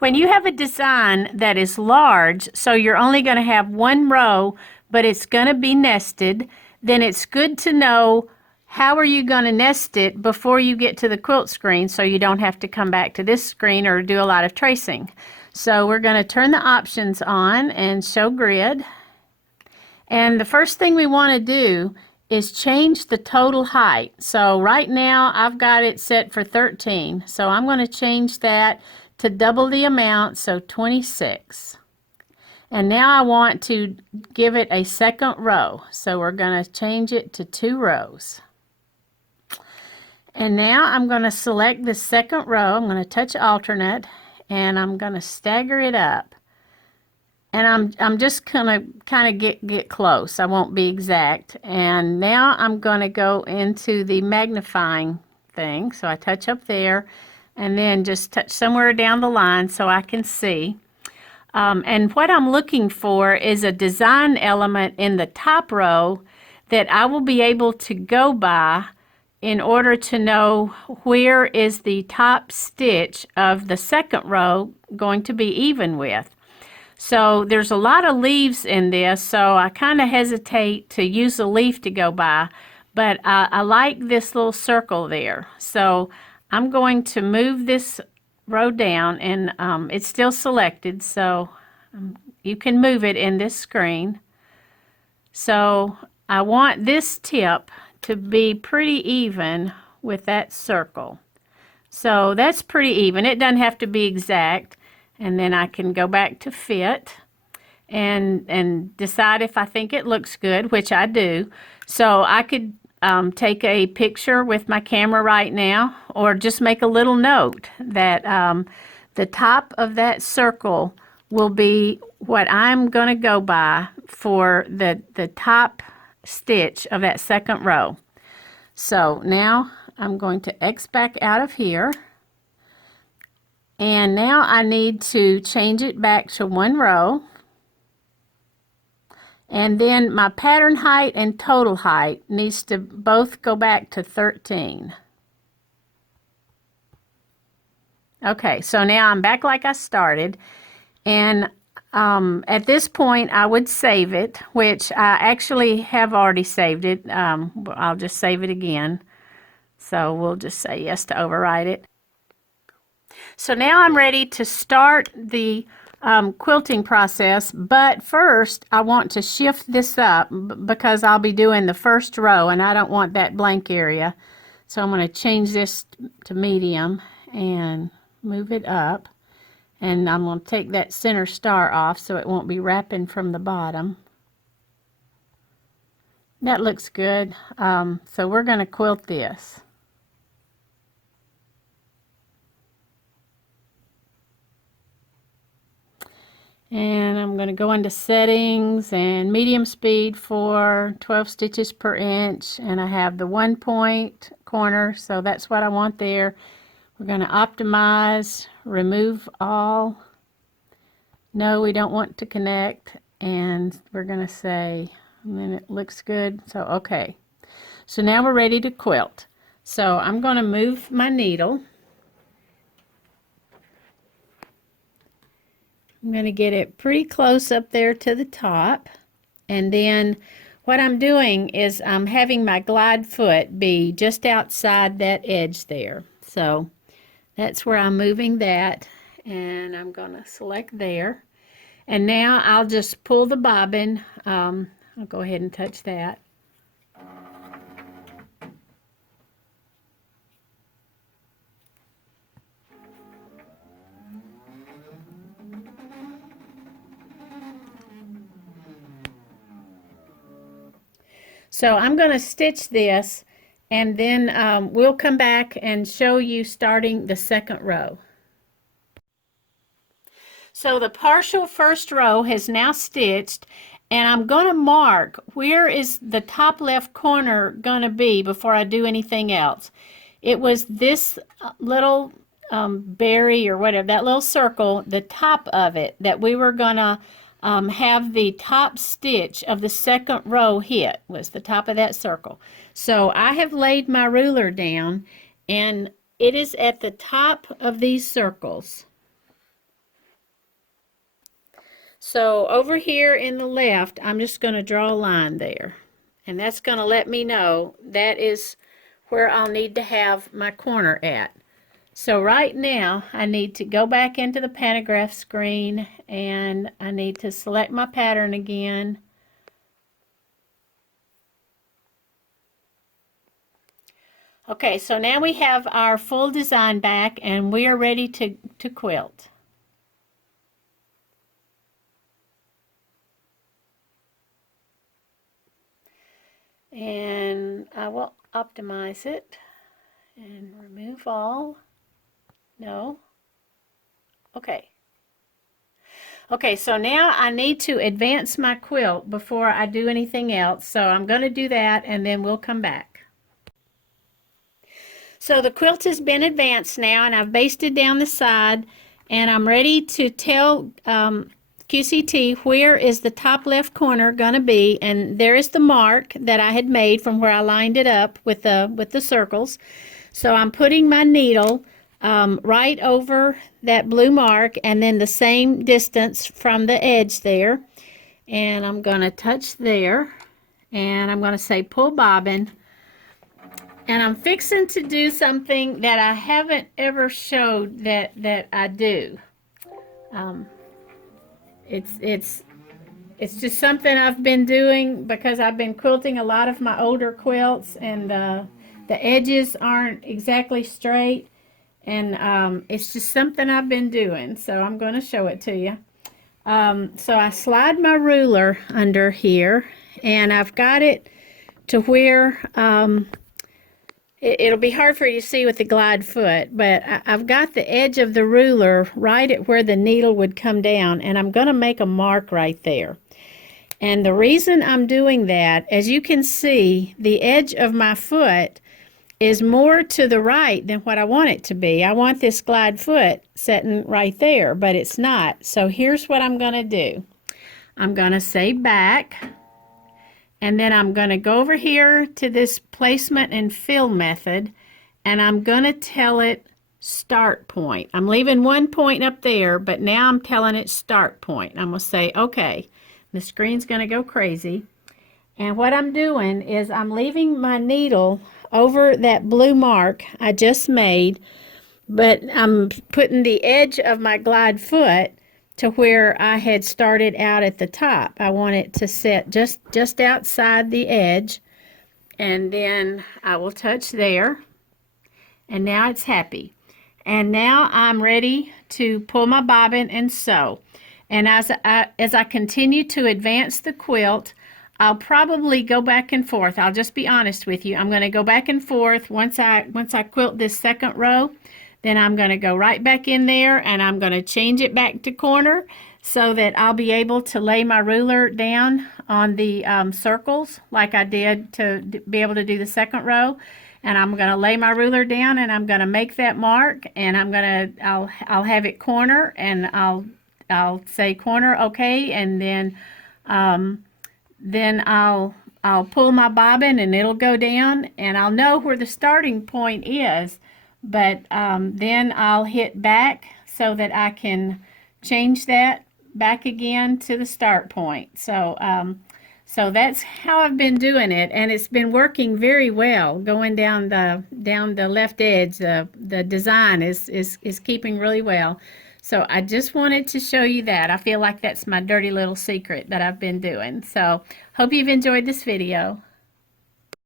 When you have a design that is large, so you're only going to have one row, but it's going to be nested, then it's good to know how are you going to nest it before you get to the quilt screen so you don't have to come back to this screen or do a lot of tracing. So we're going to turn the options on and show grid. And the first thing we want to do is change the total height. So right now I've got it set for 13. So I'm going to change that to double the amount, so 26. And now I want to give it a second row. So we're going to change it to 2 rows. And now I'm going to select the second row. I'm going to touch alternate and I'm going to stagger it up. And I'm just gonna kind of get close. I won't be exact. And now I'm going to go into the magnifying thing. So I touch up there and then just touch somewhere down the line so I can see. And what I'm looking for is a design element in the top row that I will be able to go by in order to know where is the top stitch of the second row going to be even with. So there's a lot of leaves in this, so I kind of hesitate to use a leaf to go by, but I like this little circle there. So I'm going to move this row down, and it's still selected, so you can move it in this screen. So I want this tip to be pretty even with that circle. So that's pretty even. It doesn't have to be exact. And then I can go back to fit and decide if I think it looks good, which I do. So I could take a picture with my camera right now, or just make a little note that the top of that circle will be what I'm going to go by for the top stitch of that second row. So now I'm going to X back out of here. And now I need to change it back to 1 row. And then my pattern height and total height needs to both go back to 13. Okay, so now I'm back like I started. And at this point I would save it, which I actually have already saved it. I'll just save it again. So we'll just say yes to override it. So now I'm ready to start the quilting process, but first I want to shift this up because I'll be doing the first row and I don't want that blank area. So I'm going to change this to medium and move it up, and I'm going to take that center star off so it won't be wrapping from the bottom. That looks good. So we're going to quilt this. And I'm going to go into settings and medium speed for 12 stitches per inch, and I have the 1 point corner, so that's what I want there. We're going to optimize, remove all. No, we don't want to connect, and we're going to say, and then it looks good, so okay. So now we're ready to quilt. So I'm going to move my needle. I'm going to get it pretty close up there to the top, and then what I'm doing is I'm having my glide foot be just outside that edge there. So that's where I'm moving that, and I'm going to select there. And now I'll just pull the bobbin. I'll go ahead and touch that. So I'm going to stitch this, and then we'll come back and show you starting the second row. So the partial first row has now stitched, and I'm going to mark where is the top left corner going to be before I do anything else. It was this little berry or whatever, that little circle, the top of it, that we were going to have the top stitch of the second row hit, was the top of that circle. So I have laid my ruler down, and it is at the top of these circles. So over here in the left, I'm just going to draw a line there. And that's going to let me know that is where I'll need to have my corner at. So right now, I need to go back into the pantograph screen and I need to select my pattern again. Okay, so now we have our full design back and we are ready to quilt. And I will optimize it and remove all. No. Okay. Okay, so now I need to advance my quilt before I do anything else. So I'm going to do that and then we'll come back. So the quilt has been advanced now and I've basted down the side and I'm ready to tell QCT where is the top left corner going to be, and there is the mark that I had made from where I lined it up with the circles. So I'm putting my needle right over that blue mark and then the same distance from the edge there, and I'm going to touch there and I'm going to say pull bobbin, and I'm fixing to do something that I haven't ever showed that I do. It's just something I've been doing because I've been quilting a lot of my older quilts and the edges aren't exactly straight, and it's just something I've been doing, so I'm going to show it to you. So I slide my ruler under here and I've got it to where it'll be hard for you to see with the glide foot, but I've got the edge of the ruler right at where the needle would come down, and I'm going to make a mark right there. And the reason I'm doing that, as you can see, the edge of my foot is more to the right than what I want it to be. I want this glide foot sitting right there, but it's not. So here's what I'm going to do. I'm going to say back, and then I'm going to go over here to this placement and fill method, and I'm going to tell it start point. I'm leaving one point up there, but now I'm telling it start point. I'm going to say, okay, the screen's going to go crazy. And what I'm doing is I'm leaving my needle over that blue mark I just made, but I'm putting the edge of my glide foot to where I had started out at the top. I want it to sit just outside the edge, and then I will touch there, and now it's happy. And now I'm ready to pull my bobbin and sew. And as I continue to advance the quilt, I'll probably go back and forth. I'll just be honest with you. I'm going to go back and forth once I quilt this second row. Then I'm going to go right back in there and I'm going to change it back to corner so that I'll be able to lay my ruler down on the circles like I did to be able to do the second row. And I'm going to lay my ruler down and I'm going to make that mark, and I'll have it corner, and I'll say corner, okay, and then I'll pull my bobbin and it'll go down and I'll know where the starting point is. But then I'll hit back so that I can change that back again to the start point. So so that's how I've been doing it, and it's been working very well. Going down the left edge, the design is keeping really well. So I just wanted to show you that. I feel like that's my dirty little secret that I've been doing. So hope you've enjoyed this video.